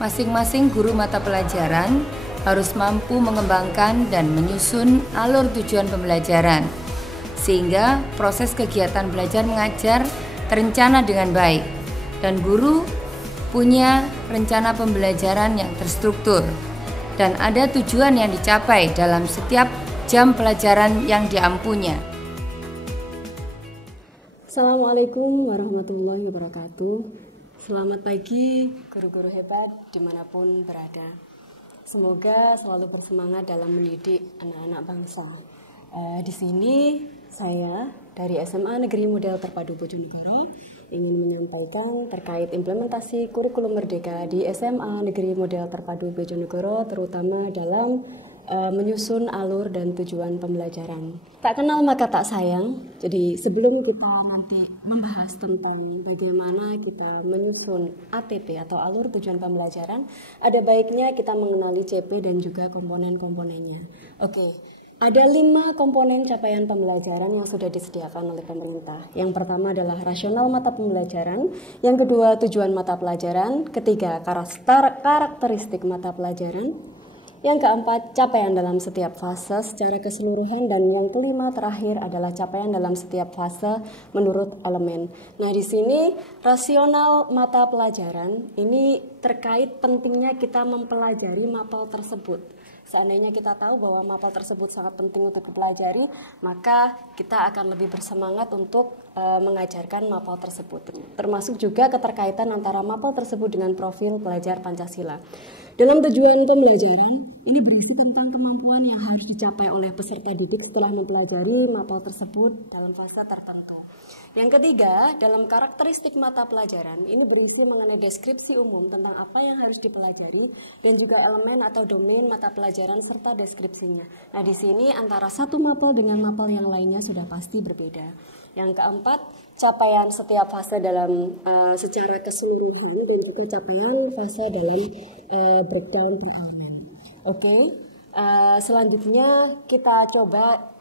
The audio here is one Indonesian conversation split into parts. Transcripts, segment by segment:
Masing-masing guru mata pelajaran harus mampu mengembangkan dan menyusun alur tujuan pembelajaran, sehingga proses kegiatan belajar mengajar terencana dengan baik, dan guru punya rencana pembelajaran yang terstruktur, dan ada tujuan yang dicapai dalam setiap jam pelajaran yang diampunya. Assalamualaikum warahmatullahi wabarakatuh. Selamat pagi guru-guru hebat dimanapun berada. Semoga selalu bersemangat dalam mendidik anak-anak bangsa. Di sini saya dari SMA Negeri Model Terpadu Bojonegoro ingin menyampaikan terkait implementasi kurikulum merdeka di SMA Negeri Model Terpadu Bojonegoro, terutama dalam menyusun alur dan tujuan pembelajaran. Tak kenal maka tak sayang. Jadi sebelum kita nanti membahas tentang bagaimana kita menyusun ATP atau alur tujuan pembelajaran, ada baiknya kita mengenali CP dan juga komponen-komponennya. Oke, ada 5 komponen capaian pembelajaran yang sudah disediakan oleh pemerintah. Yang pertama adalah rasional mata pembelajaran, yang kedua tujuan mata pelajaran, ketiga karakteristik mata pelajaran, yang keempat, capaian dalam setiap fase secara keseluruhan, dan yang kelima terakhir adalah capaian dalam setiap fase menurut elemen. Nah, di sini rasional mata pelajaran ini terkait pentingnya kita mempelajari mapel tersebut. Seandainya kita tahu bahwa mapel tersebut sangat penting untuk dipelajari, maka kita akan lebih bersemangat untuk mengajarkan mapel tersebut. Termasuk juga keterkaitan antara mapel tersebut dengan profil pelajar Pancasila. Dalam tujuan pembelajaran, ini berisi tentang kemampuan yang harus dicapai oleh peserta didik setelah mempelajari mapel tersebut dalam fase tertentu. Yang ketiga, dalam karakteristik mata pelajaran, ini berisi mengenai deskripsi umum tentang apa yang harus dipelajari dan juga elemen atau domain mata pelajaran serta deskripsinya. Nah, di sini antara satu mapel dengan mapel yang lainnya sudah pasti berbeda. Yang keempat, capaian setiap fase dalam secara keseluruhan dan juga capaian fase dalam breakdown per elemen. Oke, selanjutnya kita coba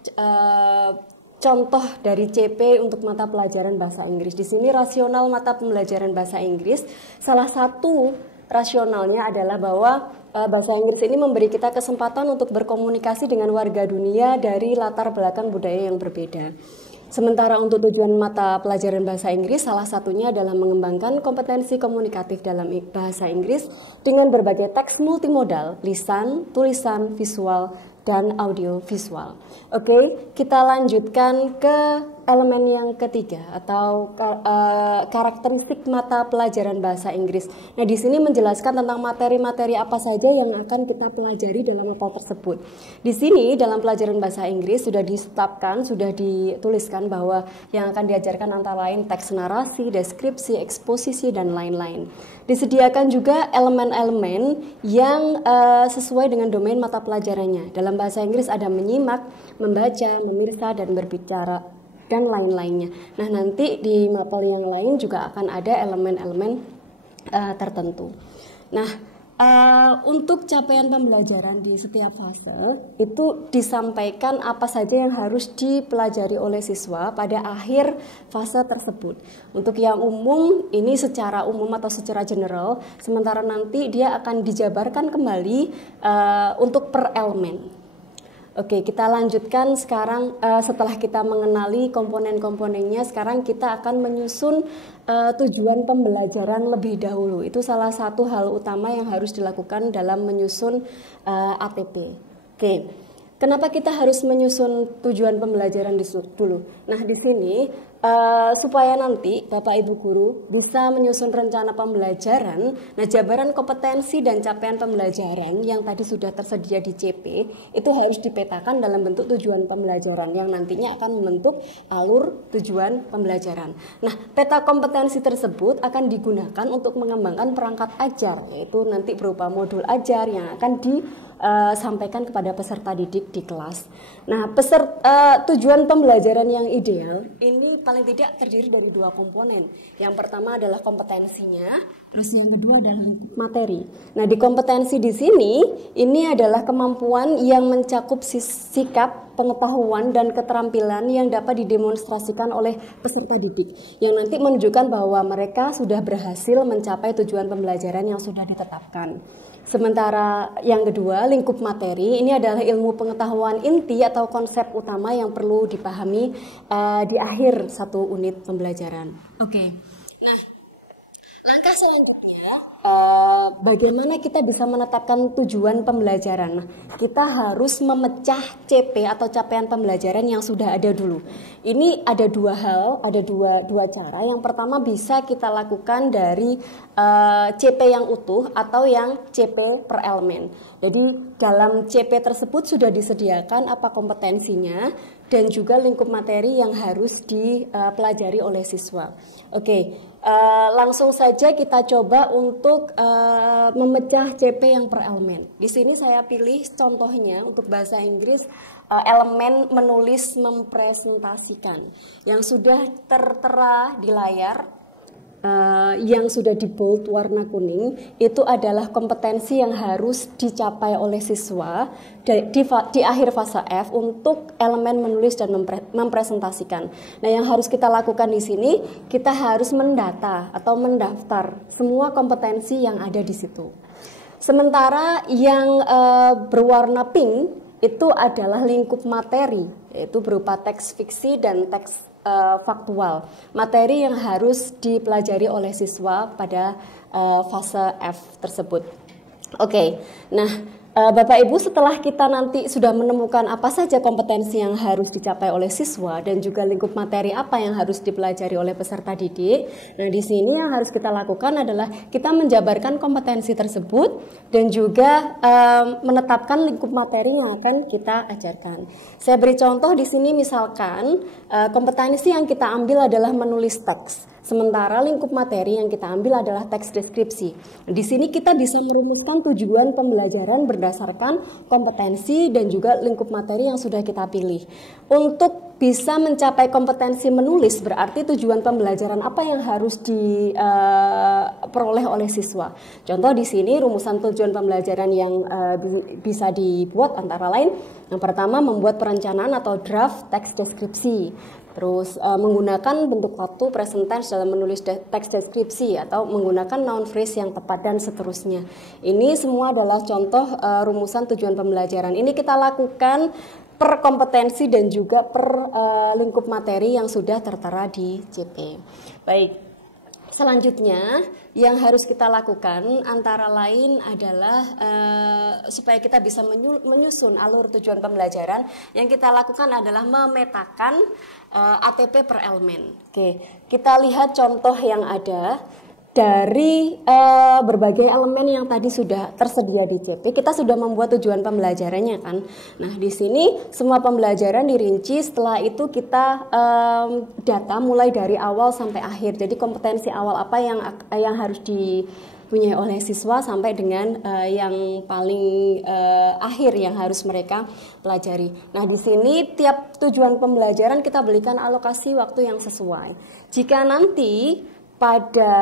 contoh dari CP untuk mata pelajaran bahasa Inggris. Di sini rasional mata pembelajaran bahasa Inggris, salah satu rasionalnya adalah bahwa bahasa Inggris ini memberi kita kesempatan untuk berkomunikasi dengan warga dunia dari latar belakang budaya yang berbeda. Sementara untuk tujuan mata pelajaran bahasa Inggris, salah satunya adalah mengembangkan kompetensi komunikatif dalam bahasa Inggris dengan berbagai teks multimodal, lisan, tulisan, visual, dan audio visual. Oke, kita lanjutkan ke elemen yang ketiga atau karakteristik mata pelajaran bahasa Inggris. Nah, di sini menjelaskan tentang materi-materi apa saja yang akan kita pelajari dalam mapel tersebut. Di sini dalam pelajaran bahasa Inggris sudah ditetapkan, sudah dituliskan bahwa yang akan diajarkan antara lain teks narasi, deskripsi, eksposisi, dan lain-lain. Disediakan juga elemen-elemen yang sesuai dengan domain mata pelajarannya. Dalam bahasa Inggris ada menyimak, membaca, memirsa, dan berbicara, dan lain-lainnya. Nah, nanti di mapel yang lain juga akan ada elemen-elemen tertentu. Nah, untuk capaian pembelajaran di setiap fase itu disampaikan apa saja yang harus dipelajari oleh siswa pada akhir fase tersebut. Untuk yang umum ini secara umum atau secara general, sementara nanti dia akan dijabarkan kembali untuk per elemen. Oke, kita lanjutkan sekarang setelah kita mengenali komponen-komponennya, sekarang kita akan menyusun tujuan pembelajaran lebih dahulu. Itu salah satu hal utama yang harus dilakukan dalam menyusun ATP. Oke, kenapa kita harus menyusun tujuan pembelajaran dulu? Nah, di sini supaya nanti Bapak Ibu Guru bisa menyusun rencana pembelajaran. Nah, jabaran kompetensi dan capaian pembelajaran yang tadi sudah tersedia di CP itu harus dipetakan dalam bentuk tujuan pembelajaran yang nantinya akan membentuk alur tujuan pembelajaran. Nah, peta kompetensi tersebut akan digunakan untuk mengembangkan perangkat ajar, yaitu nanti berupa modul ajar yang akan sampaikan kepada peserta didik di kelas. Nah, tujuan pembelajaran yang ideal ini paling tidak terdiri dari 2 komponen. Yang pertama adalah kompetensinya, terus yang kedua adalah materi. Nah, di kompetensi di sini ini adalah kemampuan yang mencakup sikap, pengetahuan dan keterampilan yang dapat didemonstrasikan oleh peserta didik yang nanti menunjukkan bahwa mereka sudah berhasil mencapai tujuan pembelajaran yang sudah ditetapkan. Sementara yang kedua, lingkup materi, ini adalah ilmu pengetahuan inti atau konsep utama yang perlu dipahami di akhir satu unit pembelajaran. Oke. Nah, langkah selanjutnya, bagaimana kita bisa menetapkan tujuan pembelajaran? Nah, kita harus memecah CP atau capaian pembelajaran yang sudah ada dulu. Ini ada 2 hal, ada dua cara. Yang pertama bisa kita lakukan dari CP yang utuh atau yang CP per elemen. Jadi dalam CP tersebut sudah disediakan apa kompetensinya dan juga lingkup materi yang harus dipelajari oleh siswa. Oke, langsung saja kita coba untuk memecah CP yang per elemen. Di sini saya pilih contohnya untuk bahasa Inggris elemen menulis mempresentasikan yang sudah tertera di layar. Yang sudah di bold warna kuning itu adalah kompetensi yang harus dicapai oleh siswa di akhir fase F untuk elemen menulis dan mempresentasikan. Nah, yang harus kita lakukan di sini, kita harus mendata atau mendaftar semua kompetensi yang ada di situ. Sementara yang berwarna pink itu adalah lingkup materi, yaitu berupa teks fiksi dan teks faktual, materi yang harus dipelajari oleh siswa pada fase F tersebut. Oke, nah Bapak Ibu, setelah kita nanti sudah menemukan apa saja kompetensi yang harus dicapai oleh siswa dan juga lingkup materi apa yang harus dipelajari oleh peserta didik, nah di sini yang harus kita lakukan adalah kita menjabarkan kompetensi tersebut dan juga menetapkan lingkup materi yang akan kita ajarkan. Saya beri contoh di sini, misalkan kompetensi yang kita ambil adalah menulis teks. Sementara lingkup materi yang kita ambil adalah teks deskripsi. Di sini kita bisa merumuskan tujuan pembelajaran berdasarkan kompetensi dan juga lingkup materi yang sudah kita pilih. Untuk bisa mencapai kompetensi menulis, berarti tujuan pembelajaran apa yang harus diperoleh oleh siswa. Contoh di sini rumusan tujuan pembelajaran yang bisa dibuat antara lain, yang pertama membuat perencanaan atau draft teks deskripsi. Terus menggunakan bentuk waktu present tense dalam menulis teks deskripsi atau menggunakan noun phrase yang tepat dan seterusnya. Ini semua adalah contoh rumusan tujuan pembelajaran. Ini kita lakukan per kompetensi dan juga per lingkup materi yang sudah tertera di CP. Baik. Selanjutnya yang harus kita lakukan antara lain adalah supaya kita bisa menyusun alur tujuan pembelajaran, yang kita lakukan adalah memetakan ATP per elemen. Oke, kita lihat contoh yang ada dari berbagai elemen yang tadi sudah tersedia di CP. Kita sudah membuat tujuan pembelajarannya kan. Nah, di sini semua pembelajaran dirinci, setelah itu kita data mulai dari awal sampai akhir. Jadi kompetensi awal apa yang harus dipunyai oleh siswa sampai dengan yang paling akhir yang harus mereka pelajari. Nah, di sini tiap tujuan pembelajaran kita berikan alokasi waktu yang sesuai. Jika nanti pada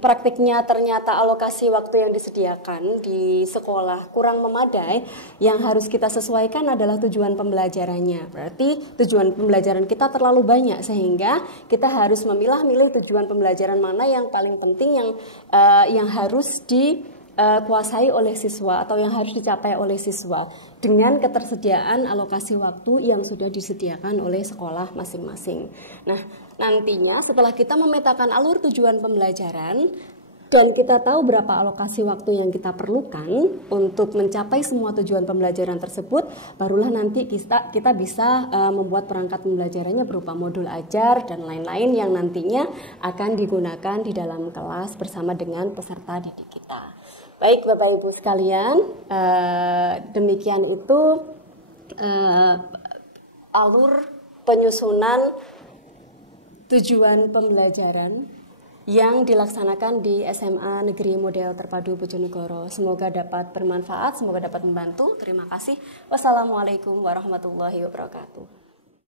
praktiknya ternyata alokasi waktu yang disediakan di sekolah kurang memadai, yang harus kita sesuaikan adalah tujuan pembelajarannya. Berarti tujuan pembelajaran kita terlalu banyak sehingga kita harus memilah-milih tujuan pembelajaran mana yang paling penting, yang harus dikuasai oleh siswa atau yang harus dicapai oleh siswa dengan ketersediaan alokasi waktu yang sudah disediakan oleh sekolah masing-masing. Nah, nantinya setelah kita memetakan alur tujuan pembelajaran dan kita tahu berapa alokasi waktu yang kita perlukan untuk mencapai semua tujuan pembelajaran tersebut, barulah nanti kita bisa membuat perangkat pembelajarannya berupa modul ajar dan lain-lain yang nantinya akan digunakan di dalam kelas bersama dengan peserta didik kita. Baik Bapak Ibu sekalian, demikian itu alur penyusunan tujuan pembelajaran yang dilaksanakan di SMA Negeri Model Terpadu Bojonegoro. Semoga dapat bermanfaat, semoga dapat membantu. Terima kasih. Wassalamualaikum warahmatullahi wabarakatuh.